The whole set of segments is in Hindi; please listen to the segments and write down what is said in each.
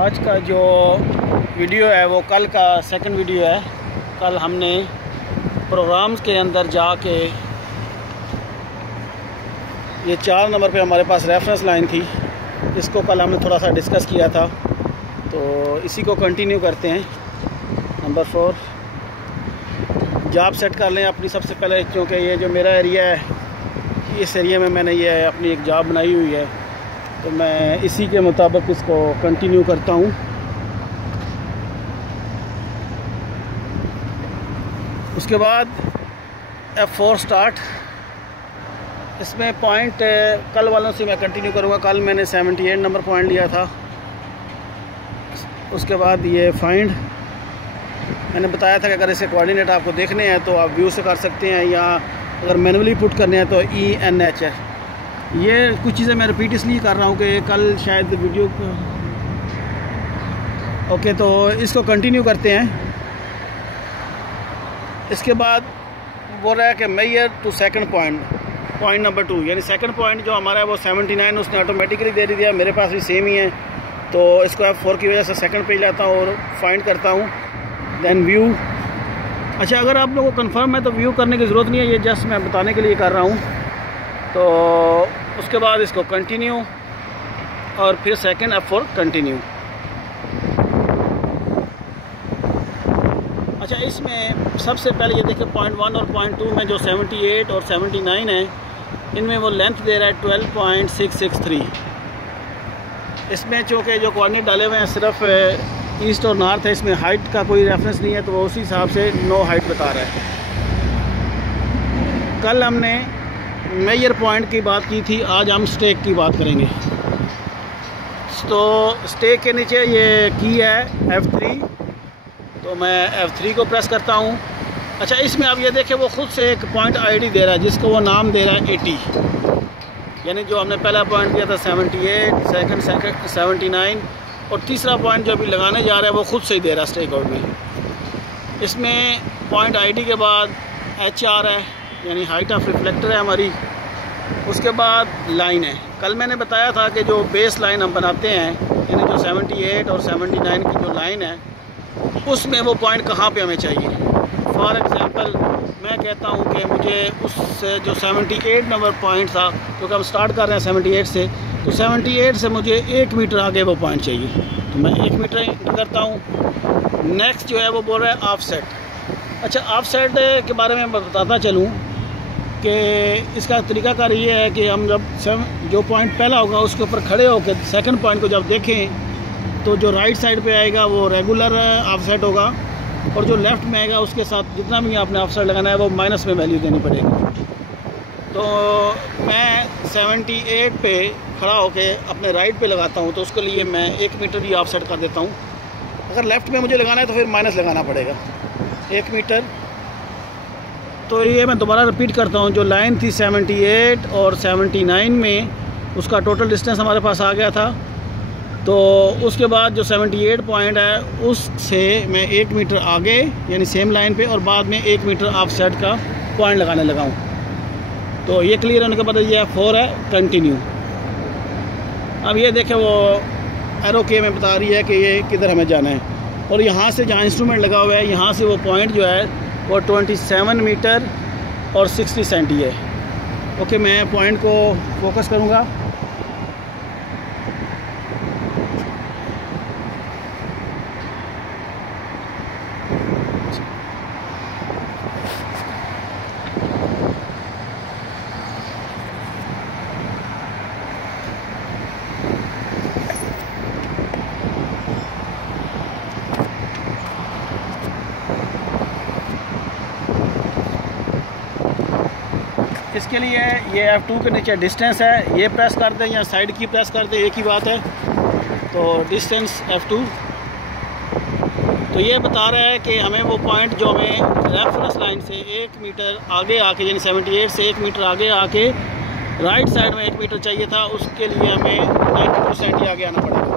आज का जो वीडियो है वो कल का सेकंड वीडियो है। कल हमने प्रोग्राम्स के अंदर जाके ये 4 नंबर पे हमारे पास रेफरेंस लाइन थी, इसको कल हमने थोड़ा सा डिस्कस किया था, तो इसी को कंटिन्यू करते हैं। नंबर 4 जॉब सेट कर लें अपनी सबसे पहले, क्योंकि ये जो मेरा एरिया है इस एरिया में मैंने ये अपनी एक जॉब बनाई हुई है, तो मैं इसी के मुताबिक इसको कंटिन्यू करता हूँ। उसके बाद F4 स्टार्ट। इसमें पॉइंट कल वालों से मैं कंटिन्यू करूँगा। कल मैंने 78 नंबर पॉइंट लिया था। उसके बाद ये फाइंड मैंने बताया था कि अगर इसे कोऑर्डिनेट आपको देखने हैं तो आप व्यू से कर सकते हैं, या अगर मैनुअली पुट करने हैं तो ENH है। ये कुछ चीज़ें मैं रिपीट इसलिए कर रहा हूँ कि कल शायद वीडियो ओके, तो इसको कंटिन्यू करते हैं। इसके बाद बोल रहा है कि major two second point number 2, यानी सेकंड पॉइंट जो हमारा है वो 79 उसने ऑटोमेटिकली दे दिया। मेरे पास भी सेम ही है, तो इसको F4 की वजह से सेकंड पे लाता हूँ और फाइंड करता हूँ। Then view. अच्छा, अगर आप लोगों को कंफर्म है तो व्यू करने की ज़रूरत नहीं है, ये जस्ट मैं बताने के लिए कर रहा हूँ। तो उसके बाद इसको कंटिन्यू और फिर सेकंड F4 कंटिन्यू। अच्छा, इसमें सबसे पहले ये देखिए पॉइंट 1 और पॉइंट 2 में जो 78 और 79 है, इनमें वो लेंथ दे रहा है 12.663। इसमें चूँकि जो कोऑर्डिनेट डाले हुए हैं सिर्फ ईस्ट और नॉर्थ है, इसमें हाइट का कोई रेफरेंस नहीं है, तो वो उसी हिसाब से नो हाइट बता रहा है। कल हमने मेजर पॉइंट की बात की थी, आज हम स्टेक की बात करेंगे। तो स्टेक के नीचे ये की है F3, तो मैं F3 को प्रेस करता हूँ। अच्छा, इसमें आप ये देखें वो ख़ुद से एक पॉइंट ID दे रहा है, जिसको वो नाम दे रहा है 80, यानी जो हमने पहला पॉइंट दिया था 78, सेकंड 79 और तीसरा पॉइंट जो अभी लगाने जा रहा है वो ख़ुद से ही दे रहा है स्टेक आउट में। इसमें पॉइंट ID के बाद HR है, यानी हाइट ऑफ रिफ्लेक्टर है हमारी। उसके बाद लाइन है। कल मैंने बताया था कि जो बेस लाइन हम बनाते हैं, यानी जो 78 और 79 की जो लाइन है, उसमें वो पॉइंट कहाँ पे हमें चाहिए। फॉर एग्ज़ाम्पल मैं कहता हूँ कि मुझे उस जो 78 नंबर पॉइंट था, क्योंकि हम स्टार्ट कर रहे हैं 78 से, तो 78 से मुझे 1 मीटर आगे वो पॉइंट चाहिए, तो मैं 1 मीटर इंटर करता हूँ। नेक्स्ट जो है वो बोल रहा है ऑफसेट। अच्छा, ऑफसेट के बारे में मैं बताता चलूँ कि इसका तरीकाकार ये है कि हम जब जो पॉइंट पहला होगा उसके ऊपर खड़े होकर सेकंड पॉइंट को जब देखें, तो जो राइट साइड पे आएगा वो रेगुलर ऑफसेट होगा, और जो लेफ़्ट में आएगा उसके साथ जितना भी आपने ऑफसेट लगाना है वो माइनस में वैल्यू देनी पड़ेगी। तो मैं 78 पे खड़ा होकर अपने राइट पे लगाता हूँ, तो उसके लिए मैं 1 मीटर भी ऑफसेट कर देता हूँ। अगर लेफ़्ट में मुझे लगाना है तो फिर माइनस लगाना पड़ेगा 1 मीटर। तो ये मैं दोबारा रिपीट करता हूँ, जो लाइन थी 78 और 79 में, उसका टोटल डिस्टेंस हमारे पास आ गया था। तो उसके बाद जो 78 पॉइंट है उससे मैं 1 मीटर आगे, यानी सेम लाइन पे, और बाद में 1 मीटर ऑफसेट का पॉइंट लगाने लगा हूँ। तो ये क्लियर होने के बाद ये F4 है कंटिन्यू। अब ये देखें वो एरो के में बता रही है कि ये किधर हमें जाना है, और यहाँ से जहाँ इंस्ट्रूमेंट लगा हुआ है यहाँ से वो पॉइंट जो है वो 27 मीटर और 60 सेंटी है। ओके, मैं पॉइंट को फोकस करूँगा। इसके लिए ये F2 के नीचे डिस्टेंस है, ये प्रेस कर दें या साइड की प्रेस कर दें, एक ही बात है। तो डिस्टेंस F2, तो ये बता रहा है कि हमें वो पॉइंट जो हमें रेफरेंस लाइन से 1 मीटर आगे आके, यानी 78 से 1 मीटर आगे आके राइट साइड में 1 मीटर चाहिए था, उसके लिए हमें 90% ही आगे आना पड़ेगा।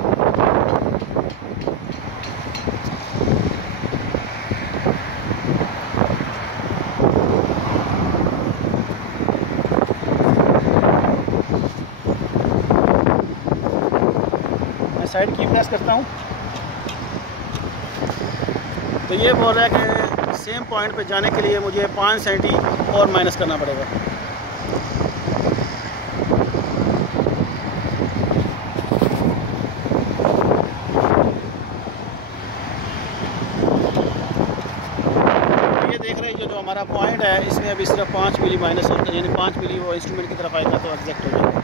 साइड की प्रेस करता हूँ। तो ये बोल रहा है कि सेम पॉइंट पे जाने के लिए मुझे 5 सेंटी और माइनस करना पड़ेगा। ये देख रहे हैं जो हमारा पॉइंट है, इसमें अभी सिर्फ 5 मिली माइनस होता है, यानी 5 मिली वो इंस्ट्रूमेंट की तरफ आएगा तो एग्जैक्ट हो जाएगा।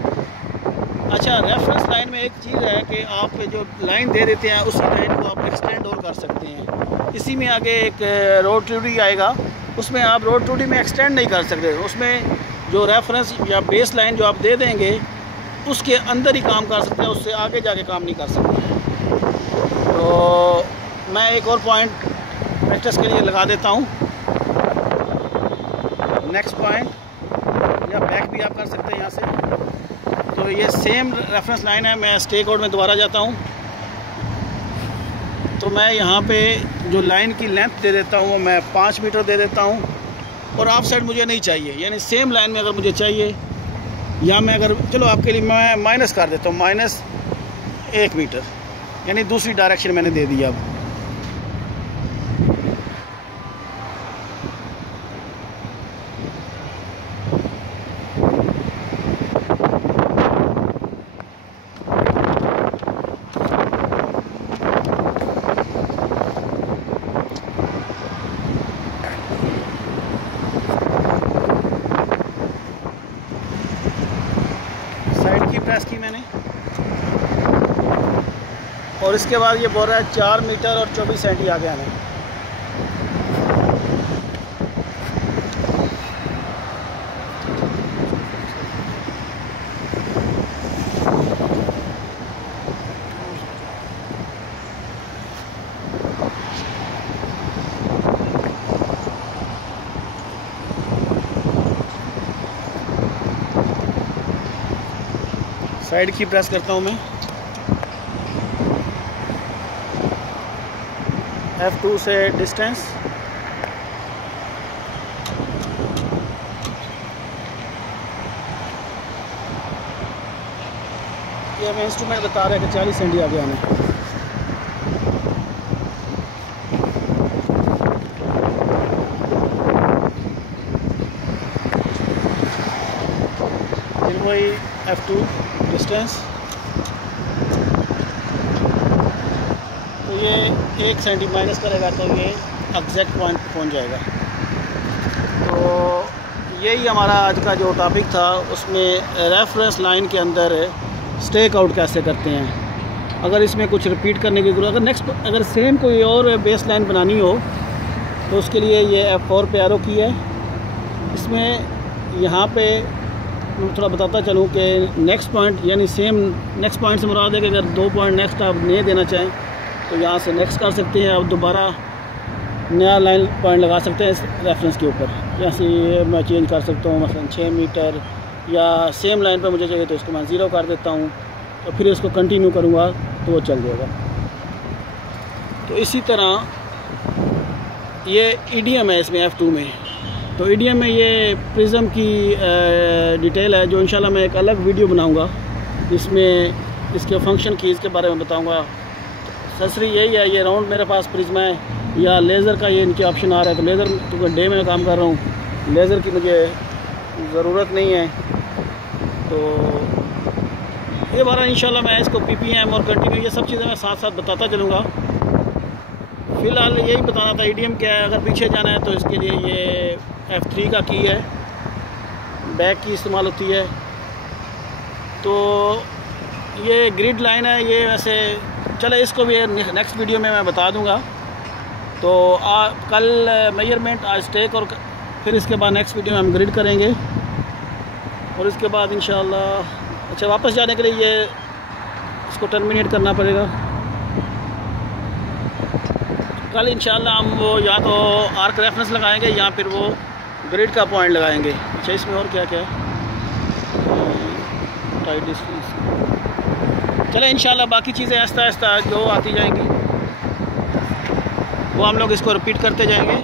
अच्छा, रेफरेंस लाइन में एक चीज़ है कि आप जो लाइन दे देते हैं उसी लाइन को आप एक्सटेंड और कर सकते हैं। इसी में आगे एक रोड टूडी आएगा, उसमें आप रोड टूडी में एक्सटेंड नहीं कर सकते। उसमें जो रेफरेंस या बेस लाइन जो आप दे देंगे उसके अंदर ही काम कर सकते हैं, उससे आगे जाके काम नहीं कर सकते। तो मैं एक और पॉइंट प्रैक्टिस के लिए लगा देता हूँ। नेक्स्ट पॉइंट या बैक भी आप कर सकते हैं यहाँ से। तो ये सेम रेफरेंस लाइन है। मैं स्टेक आउट में दोबारा जाता हूँ, तो मैं यहाँ पे जो लाइन की लेंथ दे देता हूँ वो मैं 5 मीटर दे देता हूँ, और ऑफ साइड मुझे नहीं चाहिए, यानी सेम लाइन में अगर मुझे चाहिए, या मैं अगर चलो आपके लिए मैं माइनस कर देता हूँ, -1 मीटर, यानी दूसरी डायरेक्शन मैंने दे दिया। अब प्रेस की मैंने, और इसके बाद ये बोल रहा है 4 मीटर और 24 सेंटी आगे आने। साइड की प्रेस करता हूँ मैं, F2 से डिस्टेंस, ये हमें इंस्ट्रूमेंट बता रहा है कि 40 सेंटी आगे आना है। फिर वही F2 डिस्टेंस, तो ये 1 सेंटी माइनस करेगा तो ये एग्जैक्ट पॉइंट पहुंच जाएगा। तो यही हमारा आज का जो टॉपिक था, उसमें रेफरेंस लाइन के अंदर स्टेक आउट कैसे करते हैं। अगर इसमें कुछ रिपीट करने की जरूरत, अगर सेम कोई और बेस लाइन बनानी हो तो उसके लिए ये F4 पे एरो की है। इसमें यहाँ पे मैं थोड़ा बताता चलूँ कि नेक्स्ट पॉइंट, यानी सेम नेक्स्ट पॉइंट से मुराद है कि अगर 2 पॉइंट नेक्स्ट आप नहीं देना चाहें तो यहाँ से नेक्स्ट कर सकते हैं। आप दोबारा नया लाइन पॉइंट लगा सकते हैं इस रेफरेंस के ऊपर। यहाँ से मैं चेंज कर सकता हूँ, मसलन 6 मीटर, या सेम लाइन पर मुझे चाहिए तो इसको मैं 0 कर देता हूँ, तो फिर इसको कंटिन्यू करूँगा तो वो चल जाएगा। तो इसी तरह ये ईडीएम है इसमें F2 में। तो ईडीएम में ये प्रिज्म की डिटेल है, जो इंशाल्लाह मैं एक अलग वीडियो बनाऊंगा, इसमें इसके फंक्शन कीज़ के बारे में बताऊंगा। ससरी यही है, ये राउंड मेरे पास प्रिज्मा है, या लेज़र का ये इनके ऑप्शन आ रहा है। तो लेज़र क्योंकि डे में काम कर रहा हूँ, लेज़र की मुझे ज़रूरत नहीं है। तो ये बारा इंशाल्लाह मैं इसको PPM और कंटिन्यू ये सब चीज़ें मैं साथ साथ बताता चलूँगा। फ़िलहाल यही बताना था ईडीएम क्या है। अगर पीछे जाना है तो इसके लिए ये F3 का की है, बैक की इस्तेमाल होती है। तो ये ग्रिड लाइन है ये, वैसे चले इसको भी नेक्स्ट वीडियो में मैं बता दूंगा। तो कल मेजरमेंट, आज स्टेक, और फिर इसके बाद नेक्स्ट वीडियो में हम ग्रिड करेंगे। और इसके बाद इंशाल्लाह अच्छा वापस जाने के लिए ये इसको टर्मिनेट करना पड़ेगा। कल इंशाल्लाह हम वो या तो आर्क रेफरेंस लगाएंगे या फिर वो ग्रिड का पॉइंट लगाएंगे। अच्छा, इसमें और क्या क्या है, टाइट डिस्टेंस। चले इंशाल्लाह बाकी चीज़ें आहिस्ता आहिस्ता जो आती जाएंगी वो हम लोग इसको रिपीट करते जाएंगे।